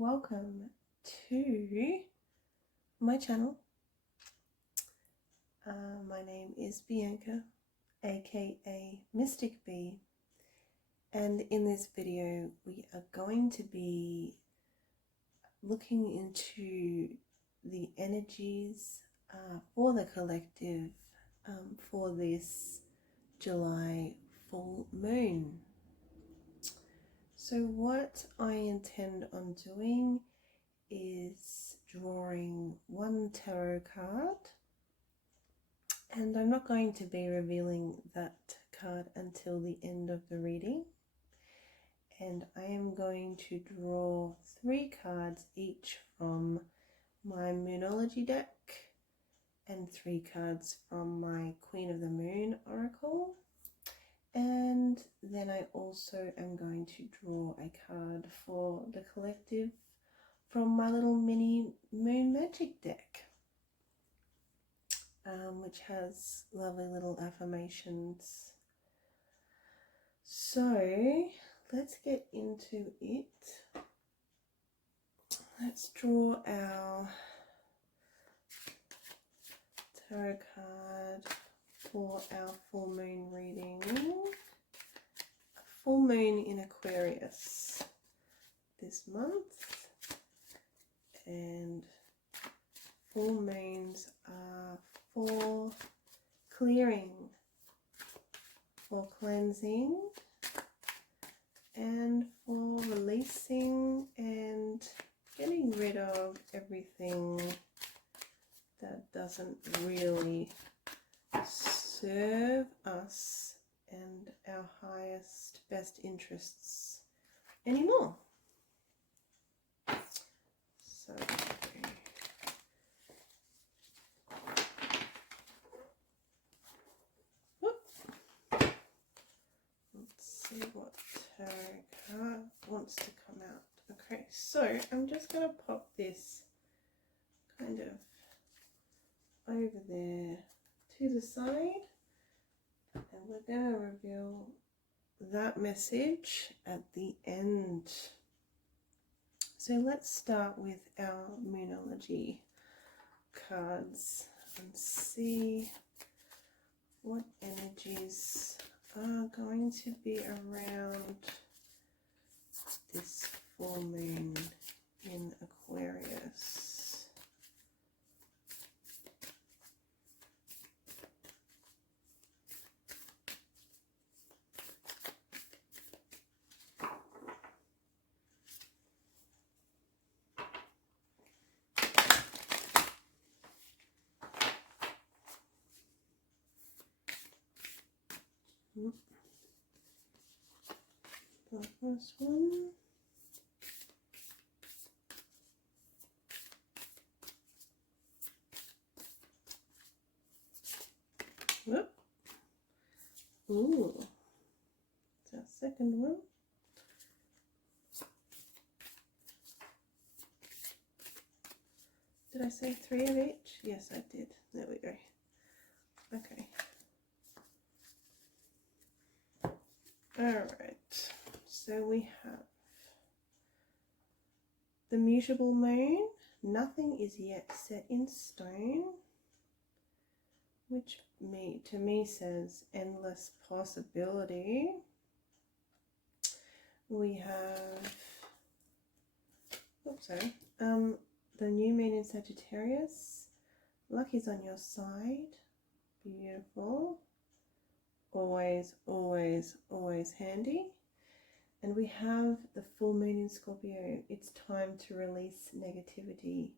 welcome to my channel. My name is Bianca, aka Mystic Bee, and in this video we are going to be looking into the energies for the collective for this July full moon. So what I intend on doing is drawing one tarot card, and I'm not going to be revealing that card until the end of the reading, and I am going to draw 3 cards each from my Moonology deck and 3 cards from my Queen of the Moon Oracle. And then I also am going to draw a card for the collective from my little mini moon magic deck, which has lovely little affirmations. So let's get into it. Let's draw our tarot card for our full moon reading. Full moon in Aquarius this month, and full moons are for clearing, for cleansing, and for releasing and getting rid of everything that doesn't really serve us and our highest, best interests anymore. So let's see what tarot card wants to come out. Okay, so I'm just going to pop this kind of over there to the side, and we're going to reveal that message at the end. So let's start with our Moonology cards and see what energies are going to be around this full moon in Aquarius. The first one. Whoop. Ooh. It's our second one. Did I say 3 of each? Yes, I did. There we go. Okay. Alright, so we have the mutable moon. Nothing is yet set in stone, which to me says endless possibility. We have, oops, sorry, the new moon in Sagittarius. Luck is on your side. Beautiful. Always, always, always handy. And we have the full moon in Scorpio. It's time to release negativity.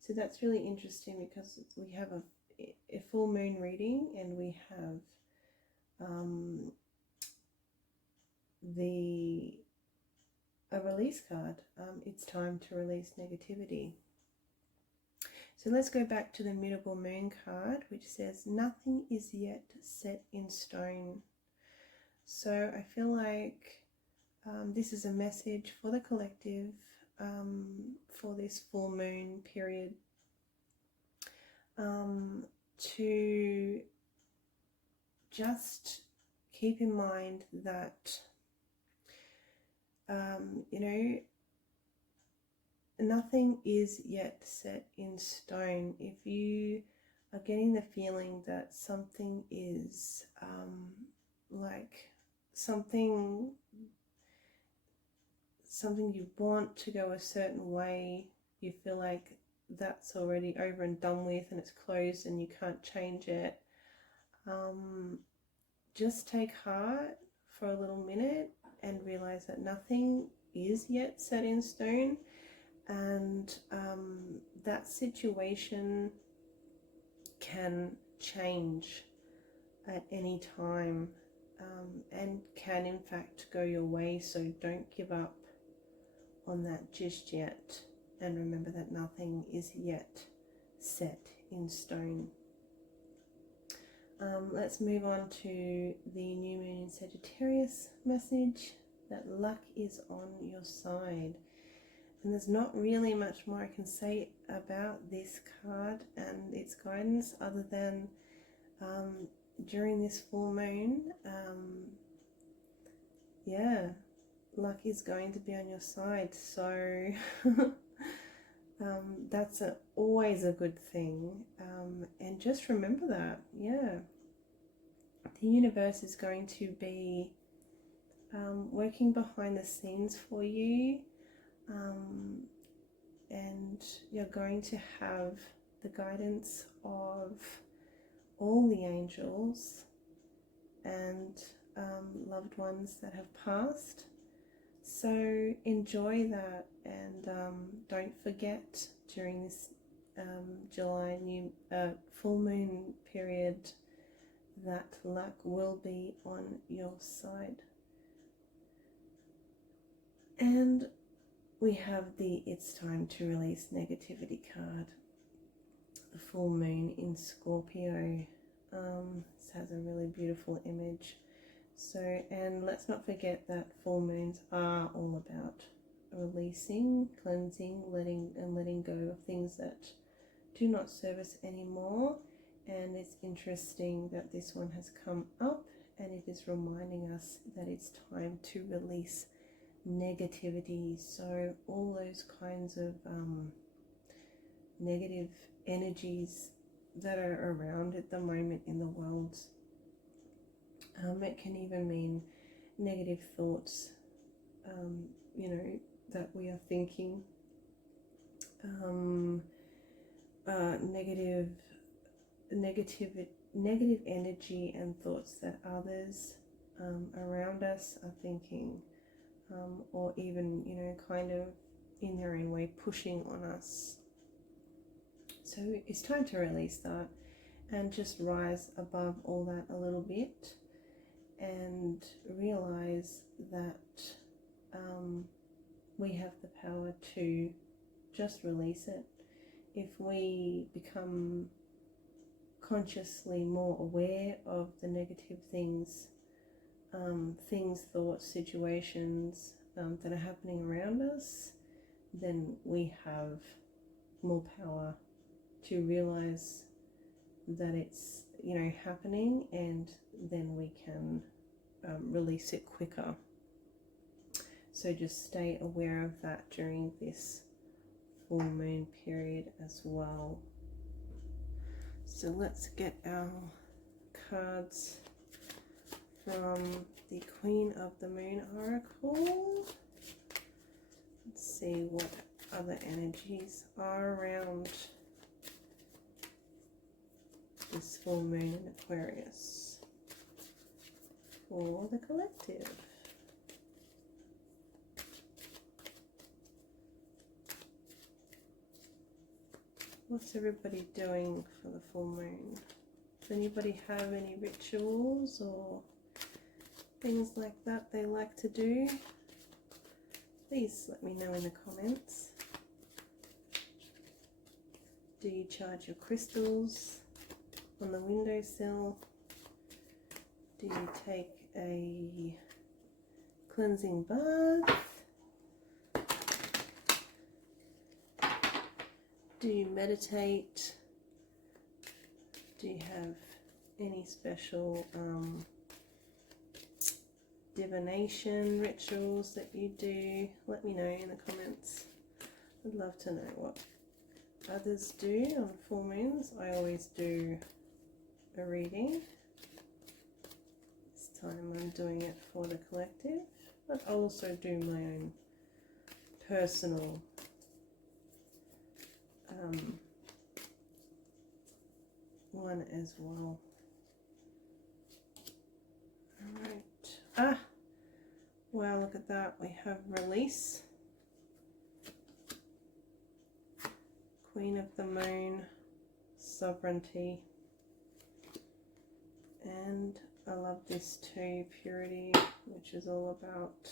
So that's really interesting because we have a full moon reading, and we have a release card. It's time to release negativity. So let's go back to the mutable moon card, which says nothing is yet set in stone. So I feel like this is a message for the collective for this full moon period, to just keep in mind that you know, nothing is yet set in stone. If you are getting the feeling that something is like something you want to go a certain way, you feel like that's already over and done with and it's closed and you can't change it, just take heart for a little minute and realize that nothing is yet set in stone, and that situation can change at any time, and can in fact go your way. So don't give up on that just yet, and remember that nothing is yet set in stone. Let's move on to the new moon in Sagittarius message, that luck is on your side. And there's not really much more I can say about this card and its guidance other than during this full moon, yeah, luck is going to be on your side. So that's always a good thing. And just remember that, yeah, the universe is going to be working behind the scenes for you. And you're going to have the guidance of all the angels and loved ones that have passed. So enjoy that, and don't forget during this July full moon period that luck will be on your side. And we have the It's Time to Release Negativity card. The full moon in Scorpio. This has a really beautiful image. So, and let's not forget that full moons are all about releasing, cleansing, letting go of things that do not serve us anymore. And it's interesting that this one has come up, and it is reminding us that it's time to release negativity. So all those kinds of negative energies that are around at the moment in the world. It can even mean negative thoughts, you know, that we are thinking, negative energy and thoughts that others around us are thinking, or even, you know, kind of in their own way pushing on us. So it's time to release that and just rise above all that a little bit, and realize that we have the power to just release it. If we become consciously more aware of the negative things, thoughts, situations that are happening around us, then we have more power to realize that it's, you know, happening, and then we can release it quicker. So just stay aware of that during this full moon period as well. So let's get our cards from the Queen of the Moon Oracle. Let's see what other energies are around this full moon in Aquarius for the collective. What's everybody doing for the full moon? Does anybody have any rituals or things like that they like to do? Please let me know in the comments. Do you charge your crystals on the windowsill? Do you take a cleansing bath? Do you meditate? Do you have any special divination rituals that you do? Let me know in the comments. I'd love to know what others do on full moons. I always do a reading. This time I'm doing it for the collective, but I'll also do my own personal one as well. Alright. Ah! Wow, look at that. We have release. Queen of the Moon, sovereignty. And I love this too, purity, which is all about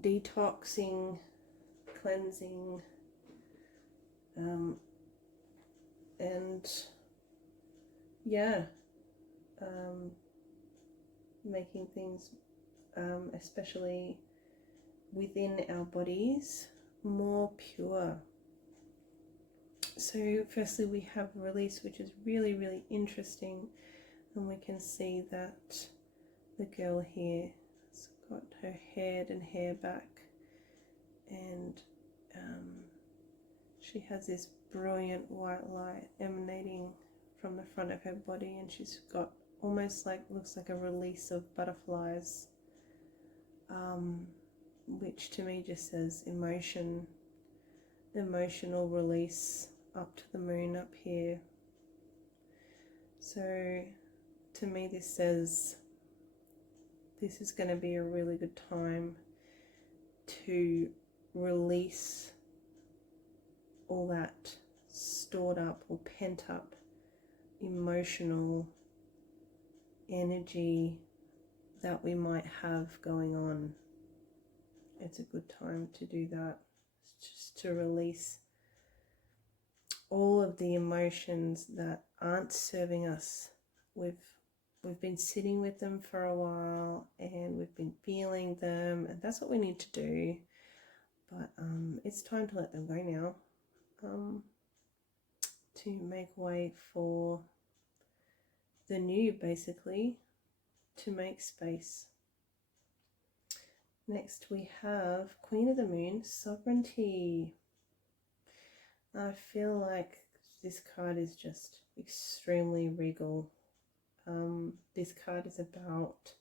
detoxing, cleansing, and yeah, making things, especially within our bodies, more pure. So firstly we have release, which is really, really interesting, and we can see that the girl here has got her head and hair back, and she has this brilliant white light emanating from the front of her body, and she's got almost like, looks like a release of butterflies, which to me just says emotional release up to the moon up here. So to me this says this is going to be a really good time to release all that stored up or pent up emotional energy that we might have going on. It's a good time to do that. It's just to release all of the emotions that aren't serving us. We've been sitting with them for a while and we've been feeling them, and that's what we need to do. But it's time to let them go now, to make way for the new, basically, to make space. Next we have Queen of the Moon, sovereignty. I feel like this card is just extremely regal. This card is about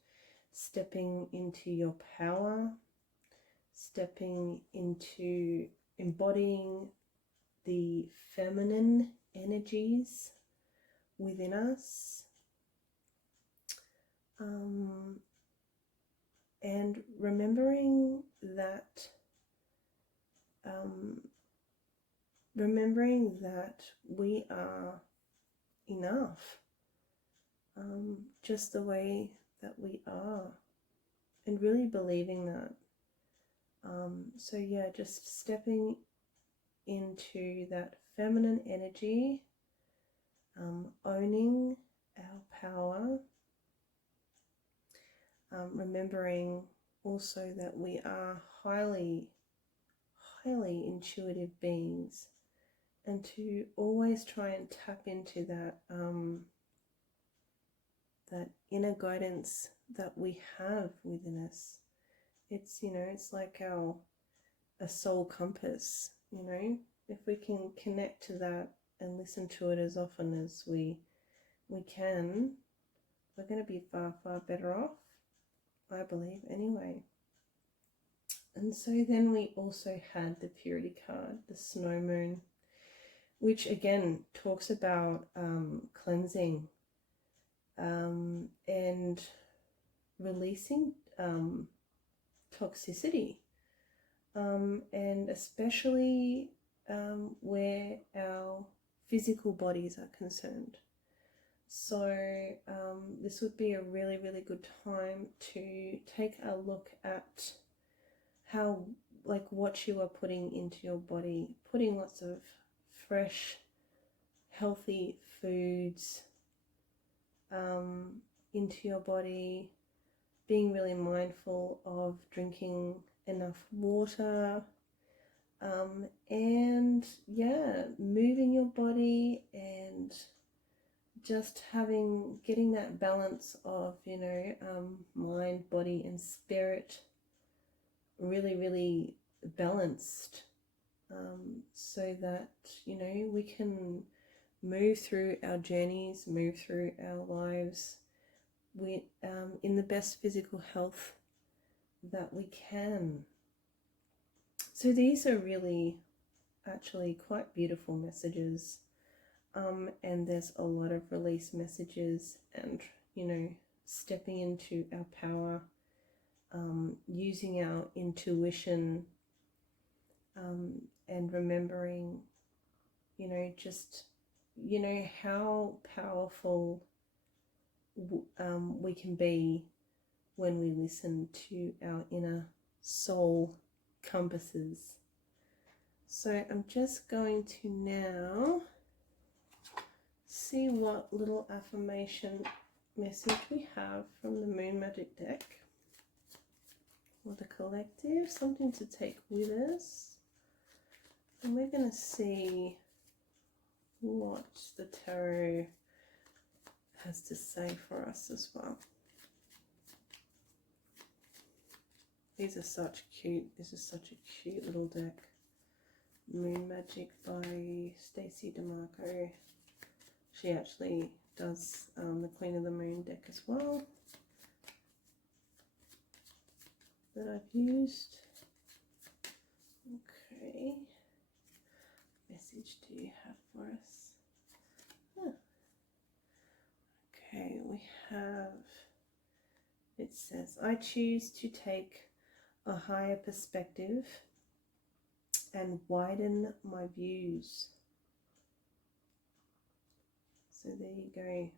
stepping into your power, stepping into embodying the feminine energies within us, and remembering that we are enough, just the way that we are, and really believing that. So yeah, just stepping into that feminine energy, owning our power, remembering also that we are highly intuitive beings, and to always try and tap into that that inner guidance that we have within us. It's, you know, it's like a soul compass, you know. If we can connect to that and listen to it as often as we can, we're going to be far better off, I believe, anyway. And so then we also had the purity card, the snow moon, which again talks about cleansing and releasing toxicity, and especially where our physical bodies are concerned. So this would be a really good time to take a look at how, like, what you are putting into your body, putting lots of fresh, healthy foods into your body, being really mindful of drinking enough water, and yeah, moving your body and just getting that balance of, you know, mind, body and spirit really balanced, so that, you know, we can move through our journeys, move through our lives with, in the best physical health that we can. So these are really actually quite beautiful messages, and there's a lot of release messages and, you know, stepping into our power, using our intuition, and remembering, you know, just, you know, how powerful we can be when we listen to our inner soul compasses. So I'm just going to now see what little affirmation message we have from the Moon Magic deck for the collective, something to take with us. And we're going to see what the tarot has to say for us as well. These are such cute. This is such a cute little deck. Moon Magic by Stacey DeMarco. She actually does the Queen of the Moon deck as well that I've used. Okay. Message do you have for us? Huh. Okay, we have, it says, I choose to take a higher perspective and widen my views. So there you go.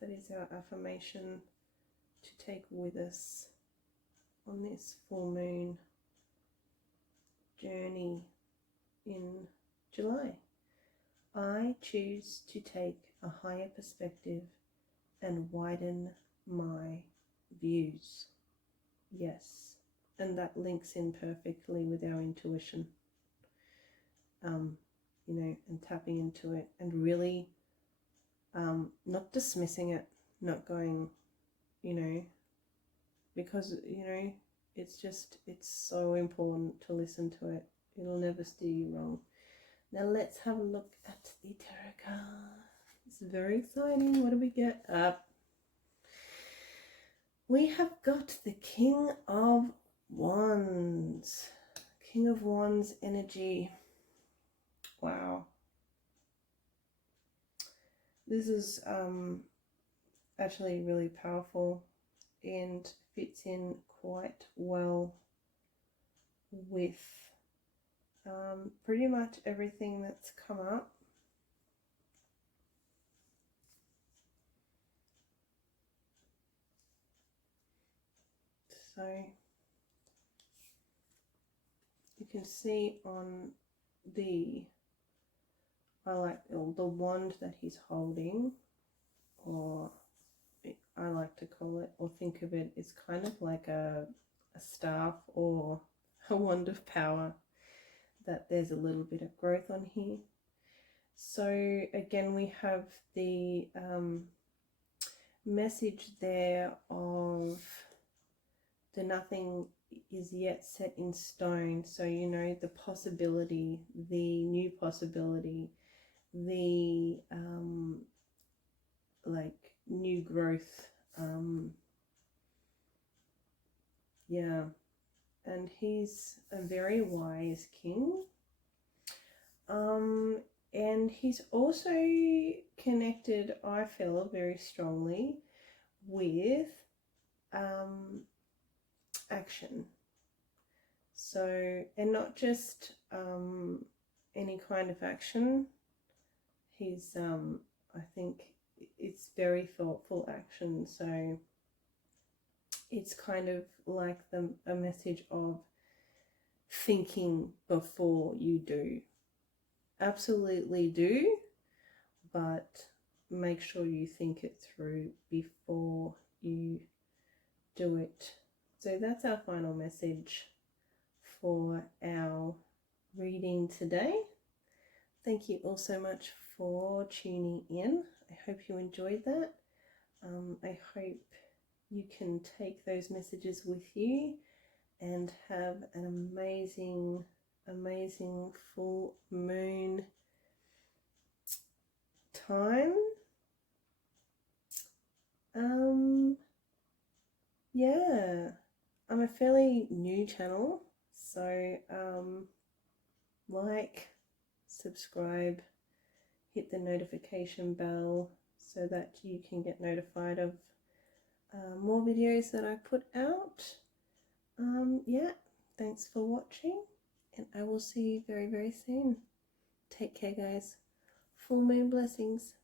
That is our affirmation to take with us on this full moon journey in July. I choose to take a higher perspective and widen my views. Yes, and that links in perfectly with our intuition, you know, and tapping into it and really not dismissing it, not going, you know, because, you know, it's just, it's so important to listen to it. It'll never steer you wrong. Now let's have a look at the tarot card. It's very exciting. What do we get up? We have got the King of Wands. King of Wands energy. Wow. This is actually really powerful and fits in quite well with pretty much everything that's come up. So you can see on the, I like the wand that he's holding, or I like to call it, or think of it as kind of like a staff or a wand of power, that there's a little bit of growth on here. So again, we have the message there of the nothing is yet set in stone. So, you know, the possibility, the new possibility, the like new growth, yeah. And he's a very wise king, and he's also connected, I feel, very strongly with action. So, and not just any kind of action. He's I think it's very thoughtful action. So it's kind of like a message of thinking before you do. Absolutely do, but make sure you think it through before you do it. So that's our final message for our reading today. Thank you all so much for tuning in. I hope you enjoyed that. I hope you can take those messages with you and have an amazing amazing full moon time. Yeah, I'm a fairly new channel, so like, subscribe, hit the notification bell so that you can get notified of more videos that I put out. Yeah, thanks for watching, and I will see you very, very soon. Take care, guys. Full moon blessings.